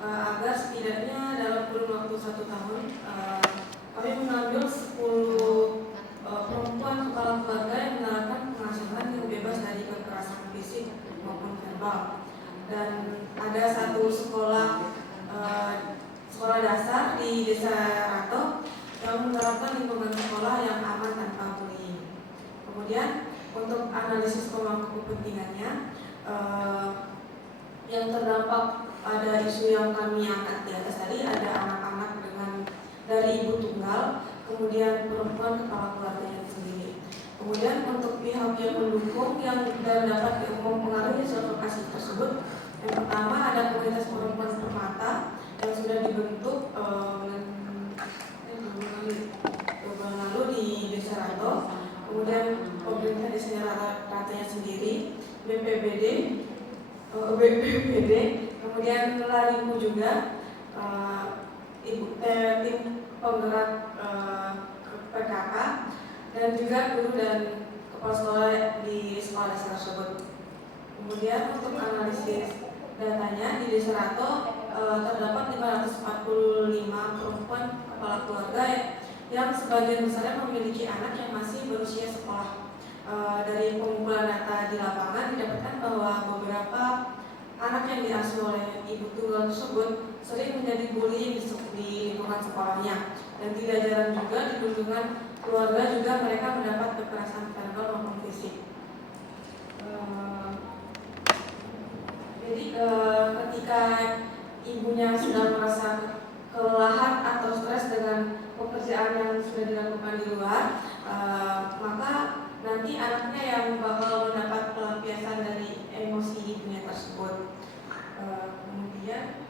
agar setidaknya dalam kurun waktu 1 tahun kami mengambil 10 perempuan kepala keluarga yang menerapkan pengasuhan yang bebas dari kekerasan fisik maupun verbal. Dan ada satu sekolah dasar di Desa Rato yang menerapkan lingkungan sekolah yang aman tanpa bullying. Kemudian untuk analisis pemangku kepentingannya, yang terdampak pada isu yang kami angkat di atas tadi ada anak-anak dari ibu tunggal, kemudian perempuan kepala keluarganya sendiri. Kemudian untuk pihak yang mendukung dan dapat mempengaruhi advokasi tersebut, yang pertama ada komunitas perempuan permata yang sudah dibentuk bulan lalu di Desa Rato. Kemudian pemerintah Desa Ratanya sendiri, BPBD, kemudian Larimu juga, tim penggerak PKK, dan juga guru dan kepala sekolah di sekolah dasar tersebut. Kemudian untuk analisis datanya di Desa Rato terdapat 545 perempuan kepala keluarga yang sebagian besarnya memiliki anak yang masih berusia sekolah. Dari pengumpulan data di lapangan didapatkan bahwa beberapa anak yang diasuh oleh ibu tunggal tersebut sering menjadi bullying di lingkungan sekolahnya, dan tidak jarang juga di lingkungan keluarga juga mereka mendapat kekerasan verbal maupun fisik. Jadi ketika ibunya sudah merasa kelelahan atau stres dengan pekerjaan yang sudah dilakukan di luar, maka nanti anaknya yang bakal mendapat pelampiasan dari emosi ibunya tersebut. Kemudian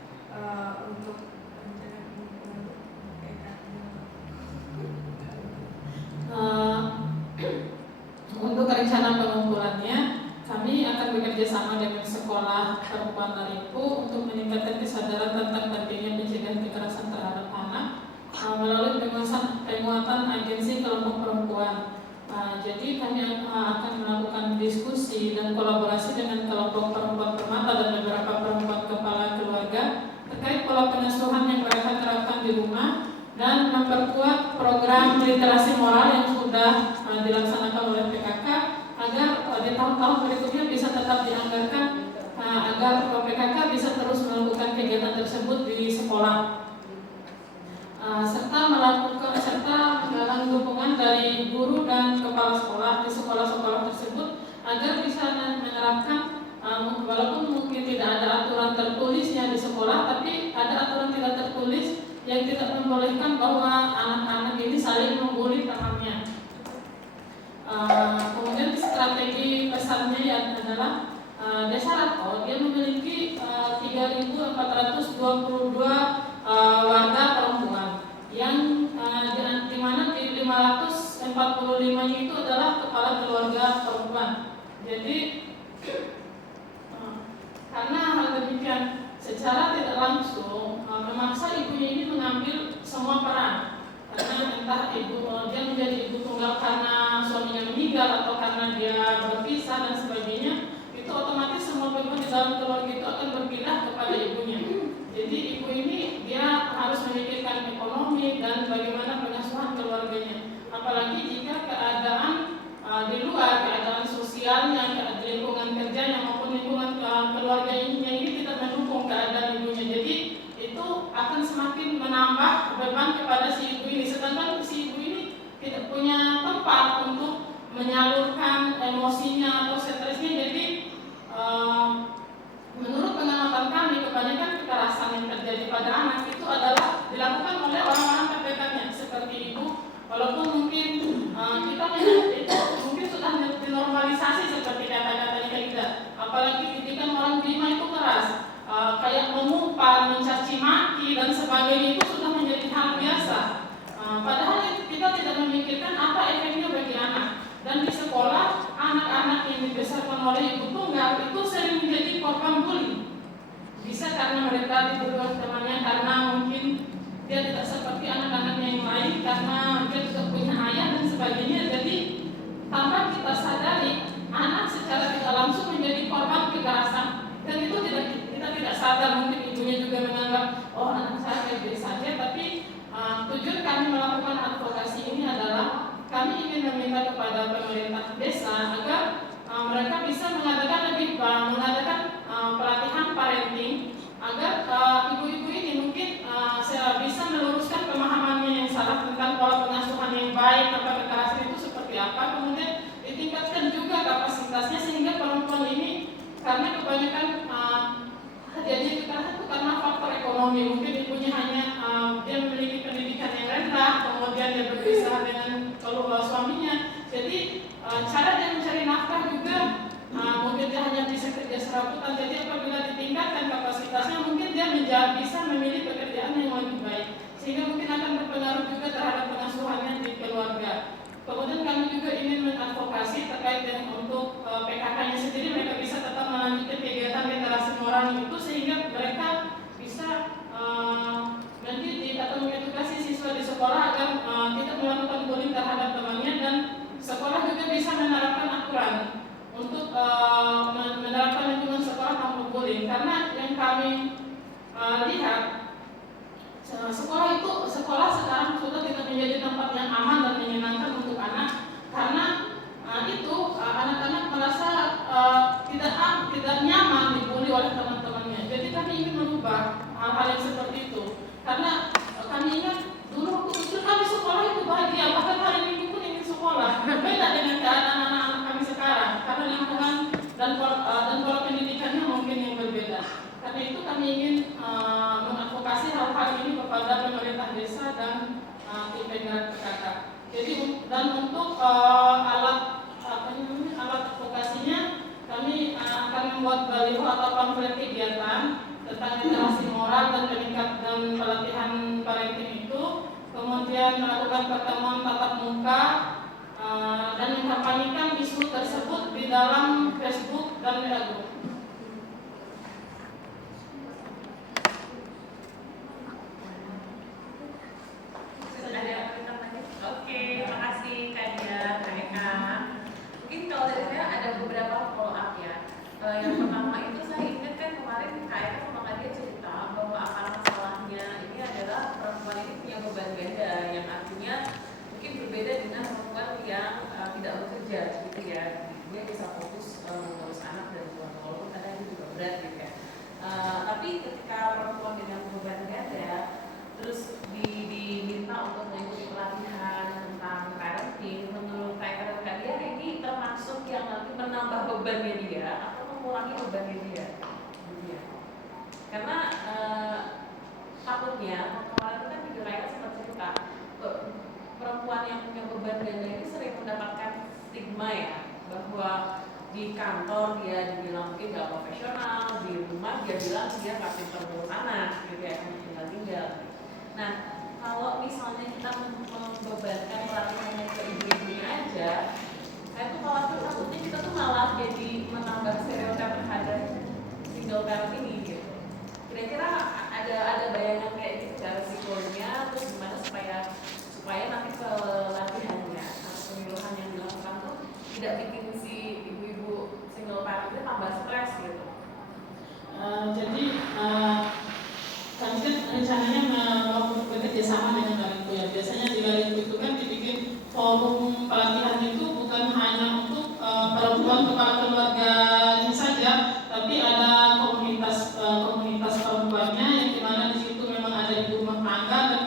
untuk rencana pengumpulannya, kami akan bekerja sama dengan sekolah perempuan Larimu untuk meningkatkan kesadaran tentang pentingnya pencegahan kekerasan terhadap anak melalui penguatan agensi kelompok perempuan. Jadi kami akan melakukan diskusi dan kolaborasi dengan kelompok perempuan permata dan beberapa perempuan kepala keluarga terkait pola pengasuhan yang mereka terapkan di rumah, dan memperkuat program literasi moral yang sudah dilaksanakan oleh PKK agar di tahun-tahun berikutnya bisa tetap dianggarkan agar PKK bisa terus melakukan kegiatan tersebut di sekolah. Serta menggalang dukungan dari guru dan kepala sekolah di sekolah-sekolah tersebut agar bisa menerapkan, walaupun mungkin tidak ada aturan tertulisnya di sekolah, tapi ada aturan tidak tertulis yang tidak membolehkan bahwa anak-anak ini saling membuli temannya. Kemudian strategi pesannya adalah Desa Rato dia memiliki 3.422 warga perempuan yang di mana di 545-nya itu adalah kepala keluarga perempuan. Jadi karena hal demikian secara tidak langsung memaksa ibunya ini mengambil semua peran, karena entah dia menjadi ibu tunggal karena suaminya meninggal atau karena dia berpisah dan sebagainya, itu otomatis semua beban di dalam keluarga itu akan berpindah kepada ibunya. Jadi ibu ini dia harus memikirkan ekonomi dan bagaimana pengasuhan keluarganya, apalagi jika keadaan di luar, keadaan sosialnya, lingkungan kerjanya maupun lingkungan keluarganya ini tidak mendukung keadaan ibunya. Jadi itu akan semakin menambah beban kepada si ibu ini, sedangkan si ibu ini tidak punya tempat untuk menyalurkan emosinya atau stresnya. Jadi menurut pengamatan kami, kebanyakan kekerasan yang terjadi pada anak itu adalah dilakukan oleh orang-orang terdekatnya seperti ibu, walaupun mungkin kita mungkin sudah dinormalisasi seperti kata-katanya kayak gitu. Apalagi didikan orang terima itu keras, kayak mengumpat, mencaci maki dan sebagainya, itu sudah menjadi hal biasa. Padahal kita tidak memikirkan apa efeknya bagi anak. Dan di sekolah, anak-anak yang dibesarkan oleh ibu tunggal itu sering menjadi korban bully. Bisa karena mereka dibully oleh temannya, karena mungkin dia tidak seperti anak-anaknya yang lain, karena dia tidak punya ayah dan sebagainya. Jadi tanpa kita sadari, anak secara tidak langsung menjadi korban kekerasan, dan itu kita tidak sadar. Mungkin ibunya juga menganggap mungkin meminta kepada pemerintah desa agar mereka bisa mengadakan pelatihan parenting agar ibu-ibu ini mungkin bisa meluruskan pemahamannya yang salah tentang pola pengasuhan yang baik, apa kekerasan itu seperti apa, kemudian ditingkatkan juga kapasitasnya sehingga perempuan ini, karena kebanyakan terjadi kekerasan itu karena faktor ekonomi, mungkin ibunya hanya dia memiliki pendidikan yang rendah, kemudian dia berpisah dengan suaminya, jadi cara dia mencari nafkah juga mungkin dia hanya bisa kerja serabutan. Jadi apabila ditingkatkan kapasitasnya, mungkin dia bisa memilih pekerjaan yang lebih baik, sehingga mungkin akan berpengaruh juga terhadap pengasuhannya di keluarga. Kemudian kami juga ingin mengadvokasi terkait dengan untuk PKK-nya sendiri, mereka bisa tetap melanjutkan kegiatan literasi moral itu sehingga mereka bisa mendidik atau mengedukasi siswa di sekolah agar tidak melakukan bullying terhadap temannya, dan sekolah juga bisa menerapkan aturan untuk menerapkan lingkungan sekolah tanpa bullying. Karena yang kami lihat, sekolah sekarang sudah tidak menjadi tempat yang aman dan menyenangkan untuk anak, karena anak-anak merasa tidak nyaman dibully oleh teman-temannya. Jadi kami ingin merubah hal-hal yang seperti itu, karena kami ingat dulu waktu kecil kami sekolah itu bahagia, bahkan hari Minggu pun ingin sekolah. Beda dengan keadaan anak-anak kami sekarang, karena lingkungan dan pola pendidikannya mungkin yang berbeda. Karena itu kami ingin mengadvokasi hal-hal ini kepada pemerintah desa dan tim penggerak PKK. Jadi dan untuk alat advokasinya, kami akan membuat baliho atau pamflet kegiatan tentang literasi moral dan peningkatan pelatihan parenting itu, kemudian melakukan pertemuan tatap muka dan mengkampanyekan isu tersebut di dalam Facebook dan media group. Oke, makasih Kak Dia, Kak Eka. Mungkin kalau dari saya ada beberapa follow up ya. Yang pertama itu saya ingat kan kemarin Kak Eka sama Kak Dia cerita bahwa akar masalahnya ini adalah perempuan ini punya beban ganda, yang artinya mungkin berbeda dengan perempuan yang tidak bekerja gitu ya. Dia bisa fokus mengurus anak dan keluarga, walaupun kadang itu juga berat gitu ya. Tapi ketika perempuan dengan beban ganda terus diminta untuk mengikuti pelatihan tentang parenting, menurut Kak Dia ini termasuk yang nanti menambah bebannya dia atau mengurangi bebannya dia? Karena takutnya kemarin kan video lainnya sempat cerita perempuan yang punya beban ganda ini sering mendapatkan stigma ya, bahwa di kantor dia dibilang mungkin gak profesional, di rumah dia bilang dia gak pintar ngurus anak gitu ya, tinggal-tinggal. Nah, kalau misalnya kita membebankan pelatihannya ke ibu-ibunya aja, saya tuh khawatir takutnya kita tuh malah jadi menambah stereotip terhadap single parent ini gitu. Kira-kira ada bayangan kayak gitu cara psikologinya, terus gimana supaya nanti pelatihannya atau penyuluhan yang dilakukan tuh tidak bikin si ibu-ibu single parent itu tambah stres gitu. Jadi kami kan rencananya mau bekerja sama dengan Galenku ya. Biasanya di Galenku itu kan dibikin forum pelatihan itu bukan hanya untuk perempuan kepala keluarganya saja, tapi ada komunitas perempuannya yang dimana di situ memang ada ibu rumah tangga dan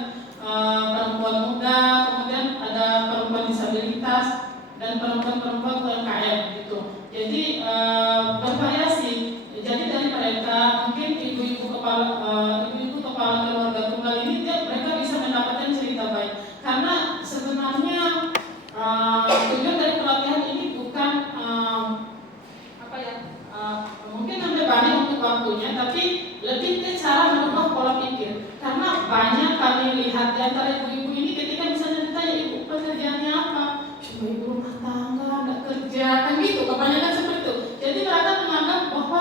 perempuan muda, kemudian ada perempuan disabilitas dan perempuan-perempuan UMKM gitu. Jadi bervariasi. Jadi dari mereka mungkin ibu-ibu kepala keluarga tunggal ini mereka bisa mendapatkan cerita baik, karena sebenarnya tujuan dari pelatihan ini bukan mungkin membebani untuk waktunya, tapi lebih ke cara merubah pola pikir. Karena banyak kami lihat di antara ibu-ibu ini ketika misalnya ditanya ibu pekerjaannya apa, cuma ibu rumah tangga, nggak kerja, kan gitu, kebanyakan seperti itu. Jadi mereka menganggap bahwa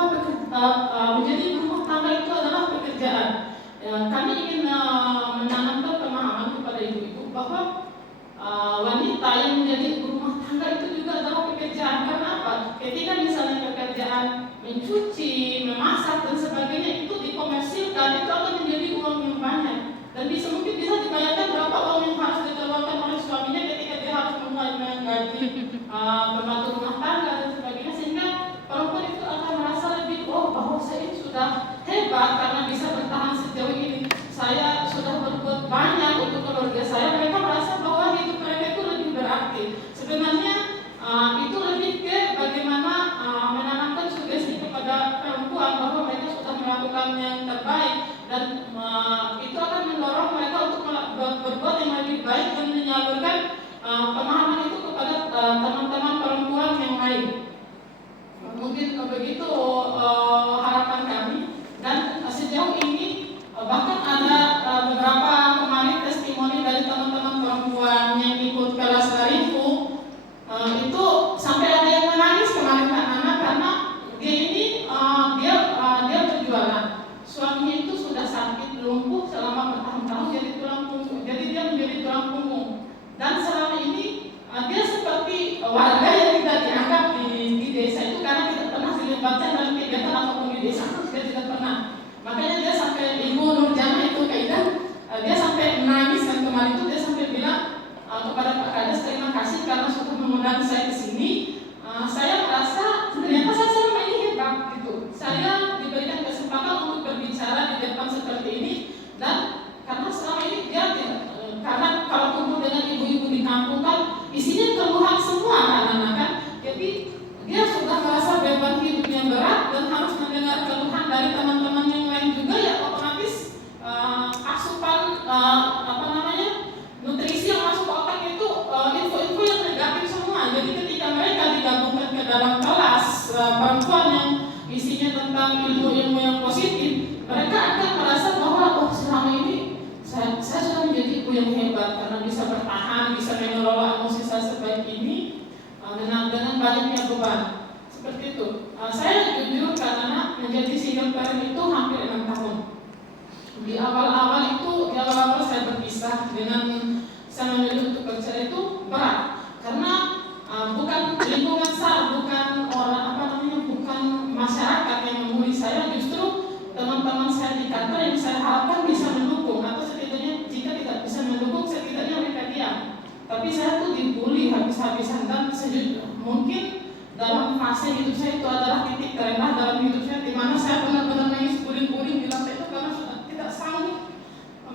menjadi ibu rumah tangga itu adalah pekerjaan. Kami ingin menanamkan pemahaman kepada ibu-ibu bahwa wanita yang menjadi ibu rumah tangga itu juga adalah pekerjaan. Karena apa? Ketika misalnya pekerjaan mencuci, memasak dan sebagainya itu dikomersilkan, itu akan menjadi uang yang banyak dan mungkin bisa dibayarkan berapa uang yang harus dikeluarkan oleh suaminya ketika dia harus menggaji pembantu rumah tangga dan sebagainya, sehingga perempuan itu akan merasa lebih bahwa saya ini sudah hebat karena bisa bertahan sejauh ini. Saya sudah berbuat banyak untuk keluarga saya. Mereka merasa bahwa hidup mereka itu lebih berarti. Sebenarnya itu lebih ke bagaimana menanamkan sugesti kepada perempuan bahwa mereka sudah melakukan yang terbaik, dan itu akan mendorong mereka untuk berbuat yang lebih baik dan menyalurkan pemahaman itu kepada teman-teman perempuan yang lain. Mungkin begitu harapan kami. Dan sejauh ini bahkan ada beberapa kemarin testimoni dari teman-teman perempuan yang ikut kelas dariku, itu sampai ada yang menangis kemarin Kak Nana, karena dia ini dia berjualan. Suaminya itu sudah sakit lumpuh selama bertahun-tahun jadi tulang punggung. Jadi dia menjadi tulang punggung. Dan selama ini dia seperti warga yang tidak dianggap di desa itu karena tidak pernah dilibatkan dalam kegiatan apapun di desa. Dia tidak pernah. Makanya dia sampai Ibu Nurjana itu Kaidan, dia sampai menangis, dan kemarin itu dia sampai bilang kepada Pak Kades, terima kasih karena sudah mengundang saya ke sini. Saya merasa ternyata saya selama ini hebat gitu. Saya diberikan kesempatan untuk berbicara di depan seperti ini, dan karena selama ini dia karena kalau kumpul dengan ibu-ibu di kampung kan isinya keluhan semua anak-anak kan. Jadi dia sudah merasa beban hidupnya berat dan harus mendengar keluhan dari teman-teman yang lain juga, ya otomatis asupan nutrisi yang masuk ke otak itu info-info yang negatif semua. Jadi ketika mereka digabungkan ke dalam kelas perempuan yang isinya tentang ilmu-ilmu yang positif, mereka akan merasa bahwa selama ini saya sudah menjadi ibu yang hebat karena bisa bertahan, bisa mengelola emosi saya sebaik ini dengan banyaknya beban. Seperti itu. Saya jujur karena menjadi single parent itu hampir 6 tahun. Di awal-awal saya berpisah dengan saya memilih untuk bercerai itu berat karena bukan lingkungan saya, bukan bukan masyarakat yang membuli saya, justru teman-teman saya di kantor yang saya harapkan bisa mendukung, atau setidaknya jika tidak bisa mendukung, setidaknya mereka diam. Tapi saya tuh dibully habis-habisan, dan mungkin dalam fase hidup saya itu adalah titik terendah dalam hidup saya, di mana saya benar-benar nangis puring-puring di lantai itu karena sudah tidak sanggup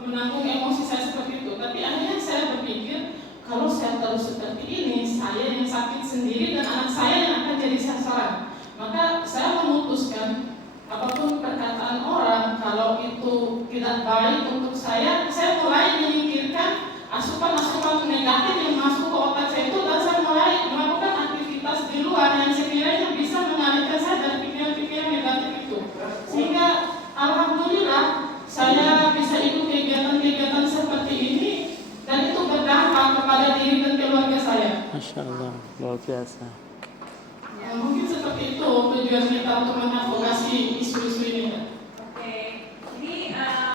menanggung emosi saya seperti itu. Tapi akhirnya saya berpikir, kalau saya terus seperti ini, saya yang sakit sendiri dan anak saya yang akan jadi sasaran. Maka saya memutuskan apapun perkataan orang, kalau itu tidak baik untuk saya mulai menyingkirkan asupan-asupan negatif yang masuk ke otak saya itu, dan saya mulai melakukan aktivitas di luar yang sekiranya bisa mengalihkan saya dari pikiran-pikiran negatif itu. Sehingga alhamdulillah saya bisa ikut kegiatan-kegiatan seperti ini, dan itu berdampak kepada diri dan keluarga saya. Masya Allah, luar biasa. Mungkin seperti itu tujuan kita untuk mengadvokasi